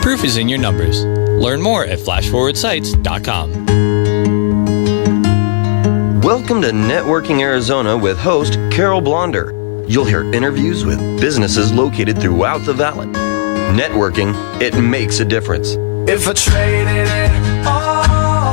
Proof is in your numbers. Learn more at flashforwardsites.com. Welcome to Networking Arizona with host Carol Blonder. You'll hear interviews with businesses located throughout the valley. Networking, it makes a difference. If I traded it all.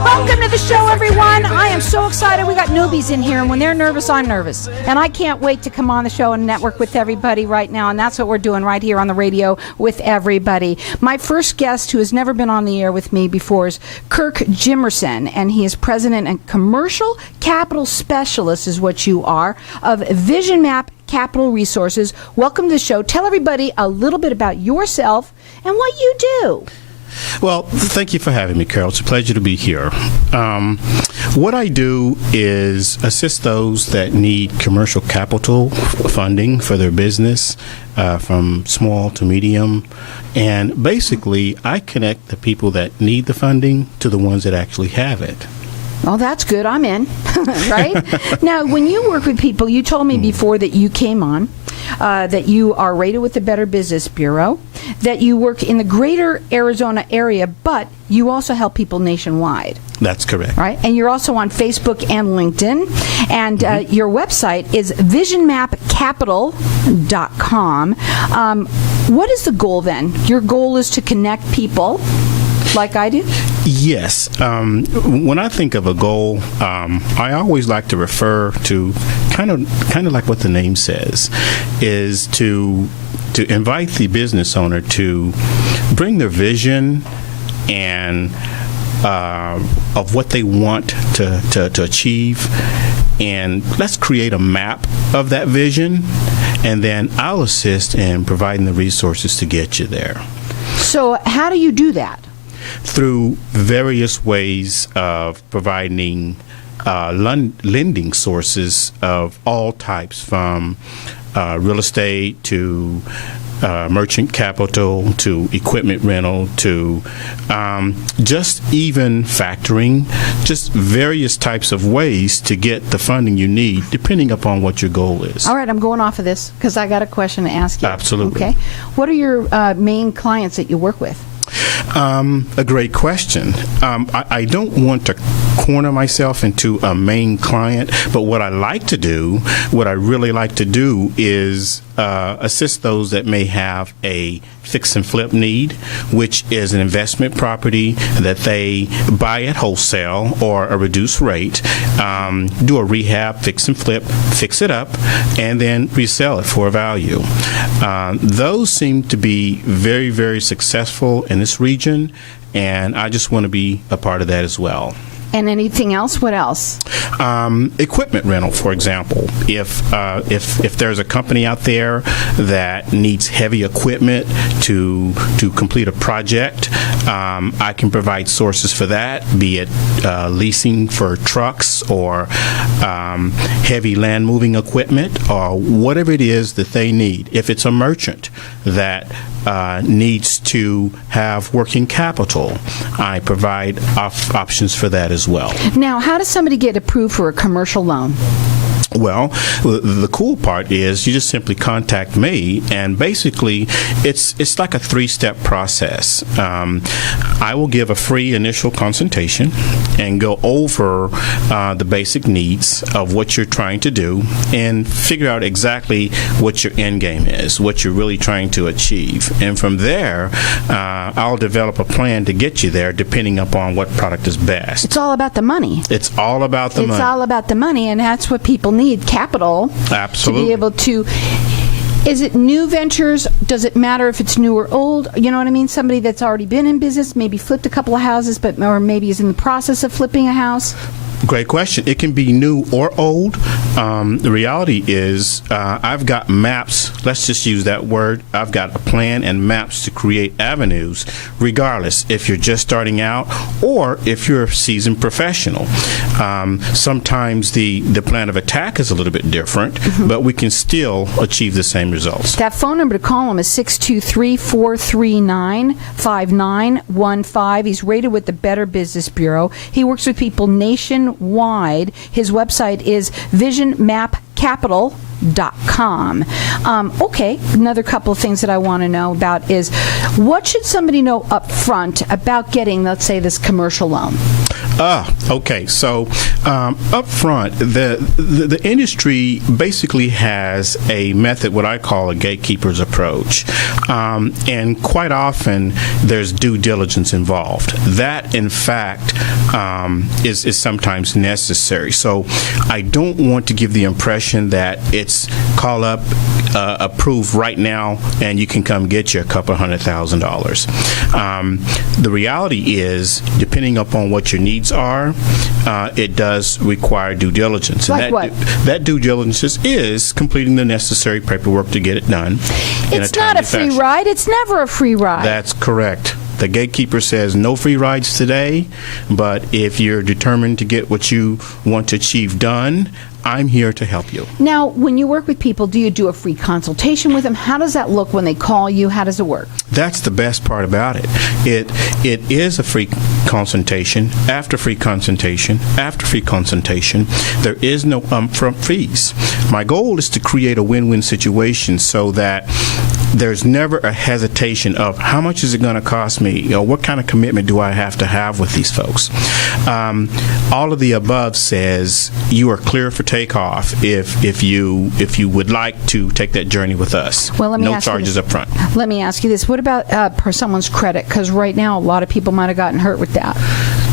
Welcome to the show, everyone. I am so excited. We got newbies in here, and when they're nervous, I'm nervous. And I can't wait to come on the show and network with everybody right now, and that's what we're doing right here on the radio with everybody. My first guest, who has never been on the air with me before, is Kirk Jimerson, and he is president and commercial capital specialist, is what you are, of Visionmap Capital Resources. Welcome to the show. Tell everybody a little bit about yourself and what you do. Well, thank you for having me, Carol. It's a pleasure to be here. What I do is assist those that need commercial capital funding for their business, from small to medium. And basically, I connect the people that need the funding to the ones that actually have it. Oh, that's good. I'm in. Right? Now, when you work with people, you told me before that you came on, that you are rated with the Better Business Bureau, that you work in the greater Arizona area, but you also help people nationwide. That's correct. Right? And you're also on Facebook and LinkedIn. And your website is visionmapcapital.com. What is the goal then? Your goal is to connect people like I do? Yes. When I think of a goal, I always like to refer to kind of like what the name says, is to invite the business owner to bring their vision and of what they want to achieve, and let's create a map of that vision, and then I'll assist in providing the resources to get you there. So how do you do that? Through various ways of providing lending sources of all types, from real estate to merchant capital to equipment rental to just even factoring, just various types of ways to get the funding you need depending upon what your goal is. All right, I'm going off of this because I got a question to ask you. Absolutely. Okay. What are your main clients that you work with? A great question. I don't want to corner myself into a main client, but what I really like to do is assist those that may have a fix and flip need, which is an investment property that they buy at wholesale or a reduced rate, do a rehab, fix and flip, fix it up, and then resell it for a value. Those seem to be very, very successful in this region, and I just want to be a part of that as well. And anything else? What else? Equipment rental, for example. If there's a company out there that needs heavy equipment to complete a project, I can provide sources for that, be it leasing for trucks or heavy land moving equipment or whatever it is that they need. If it's a merchant that needs to have working capital, I provide options for that as well. Now, how does somebody get approved for a commercial loan? Well, the cool part is you just simply contact me, and basically it's like a three-step process. I will give a free initial consultation and go over the basic needs of what you're trying to do and figure out exactly what your end game is, what you're really trying to achieve. And from there, I'll develop a plan to get you there depending upon what product is best. It's all about the money. It's all about the money. It's all about the money, and that's what people need, capital. Absolutely. To be able to... Is it new ventures? Does it matter if it's new or old? You know what I mean? Somebody that's already been in business, maybe flipped a couple of houses, or maybe is in the process of flipping a house? Great question. It can be new or old. The reality is I've got maps. Let's just use that word. I've got a plan and maps to create avenues, regardless if you're just starting out or if you're a seasoned professional. Sometimes the plan of attack is a little bit different, but we can still achieve the same results. That phone number to call him is 623-439-5915. He's rated with the Better Business Bureau. He works with people nationwide. His website is Visionmap Capital Okay, another couple of things that I want to know about is what should somebody know up front about getting, let's say, this commercial loan? Okay. So up front, the industry basically has a method, what I call a gatekeeper's approach. And quite often, there's due diligence involved. That, in fact, is sometimes necessary. So I don't want to give the impression that it's call up, approved right now, and you can come get you a couple $100,000. The reality is, depending upon what your needs are, it does require due diligence. Like and what? That due diligence is completing the necessary paperwork to get it done. It's not a free ride. It's never a free ride. That's correct. The gatekeeper says no free rides today, but if you're determined to get what you want to achieve done, I'm here to help you. Now, when you work with people, do you do a free consultation with them? How does that look when they call you? How does it work? That's the best part about it. It is a free consultation. After free consultation, there is no upfront fees. My goal is to create a win-win situation so that there's never a hesitation of how much is it going to cost me? What kind of commitment do I have to have with these folks? All of the above says you are clear for takeoff if you would like to take that journey with us. Well, let me no ask charges you up front. Let me ask you this. What about per someone's credit? Because right now, a lot of people might have gotten hurt with that.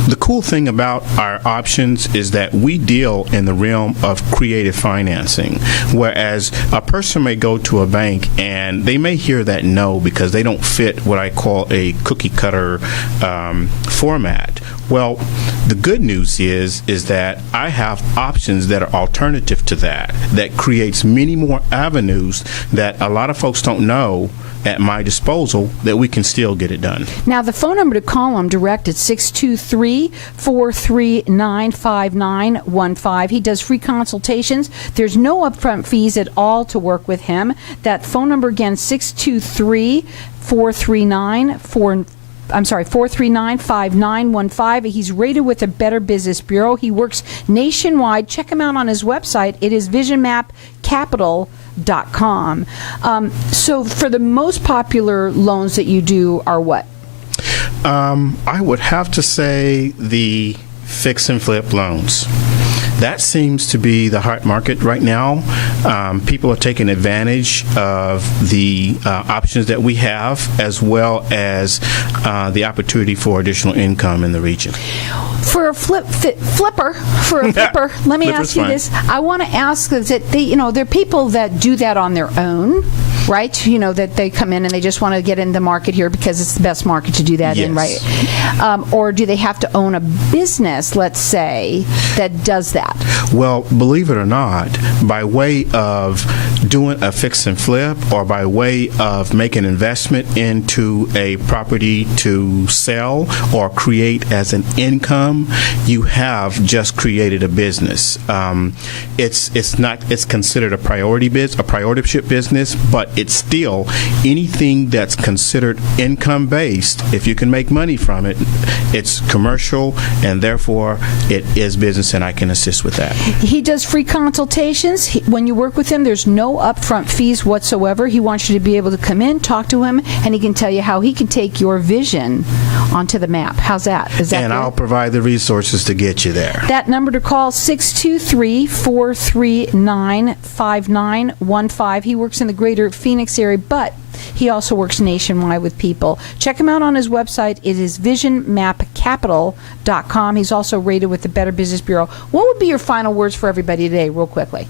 The cool thing about our options is that we deal in the realm of creative financing, whereas a person may go to a bank and they may hear that no because they don't fit what I call a cookie cutter format. Well, the good news is that I have options that are alternative to that creates many more avenues that a lot of folks don't know at my disposal that we can still get it done. Now, the phone number to call him direct is 623-439-5915. He does free consultations. There's no upfront fees at all to work with him. That phone number again, 439-5915. He's rated with the Better Business Bureau. He works nationwide. Check him out on his website. It is Visionmap Capital .com. So for the most popular loans that you do are what? I would have to say the fix and flip loans. That seems to be the hot market right now. People are taking advantage of the options that we have, as well as the opportunity for additional income in the region. For a flipper, let me ask you this. I want to ask that there are people that do that on their own, right? That they come in and they just want to get in the market here because it's the best market to do that in, right? Or do they have to own a business, let's say, that does that? Well, believe it or not, by way of doing a fix and flip or by way of making investment into a property to sell or create as an income, you have just created a business. It's considered a priority-ship business, but it's still anything that's considered income-based. If you can make money from it, it's commercial, and therefore it is business, and I can assist with that. He does free consultations. When you work with him, there's no upfront fees whatsoever. He wants you to be able to come in, talk to him, and he can tell you how he can take your vision onto the map. How's that? Is that and good? I'll provide the resources to get you there. That number to call, 623-439-5915. He works in the greater Phoenix area, but he also works nationwide with people. Check him out on his website. It is visionmapcapital.com. He's also rated with the Better Business Bureau. What would be your final words for everybody today, real quickly?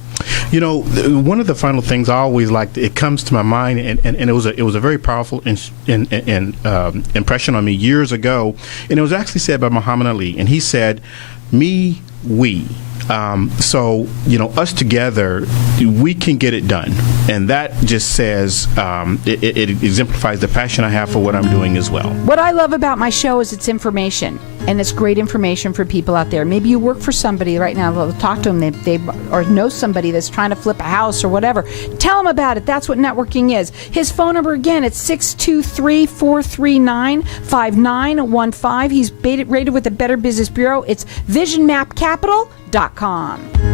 One of the final things I always like, it comes to my mind, and it was a very powerful impression on me years ago, and it was actually said by Muhammad Ali, and he said, "Me, we." So, us together, we can get it done. And that just says, it exemplifies the passion I have for what I'm doing as well. What I love about my show is it's information, and it's great information for people out there. Maybe you work for somebody right now, talk to them, they or know somebody that's trying to flip a house or whatever. Tell them about it. That's what networking is. His phone number, again, it's 623-439-5915. He's rated with the Better Business Bureau. It's visionmapcapital.com.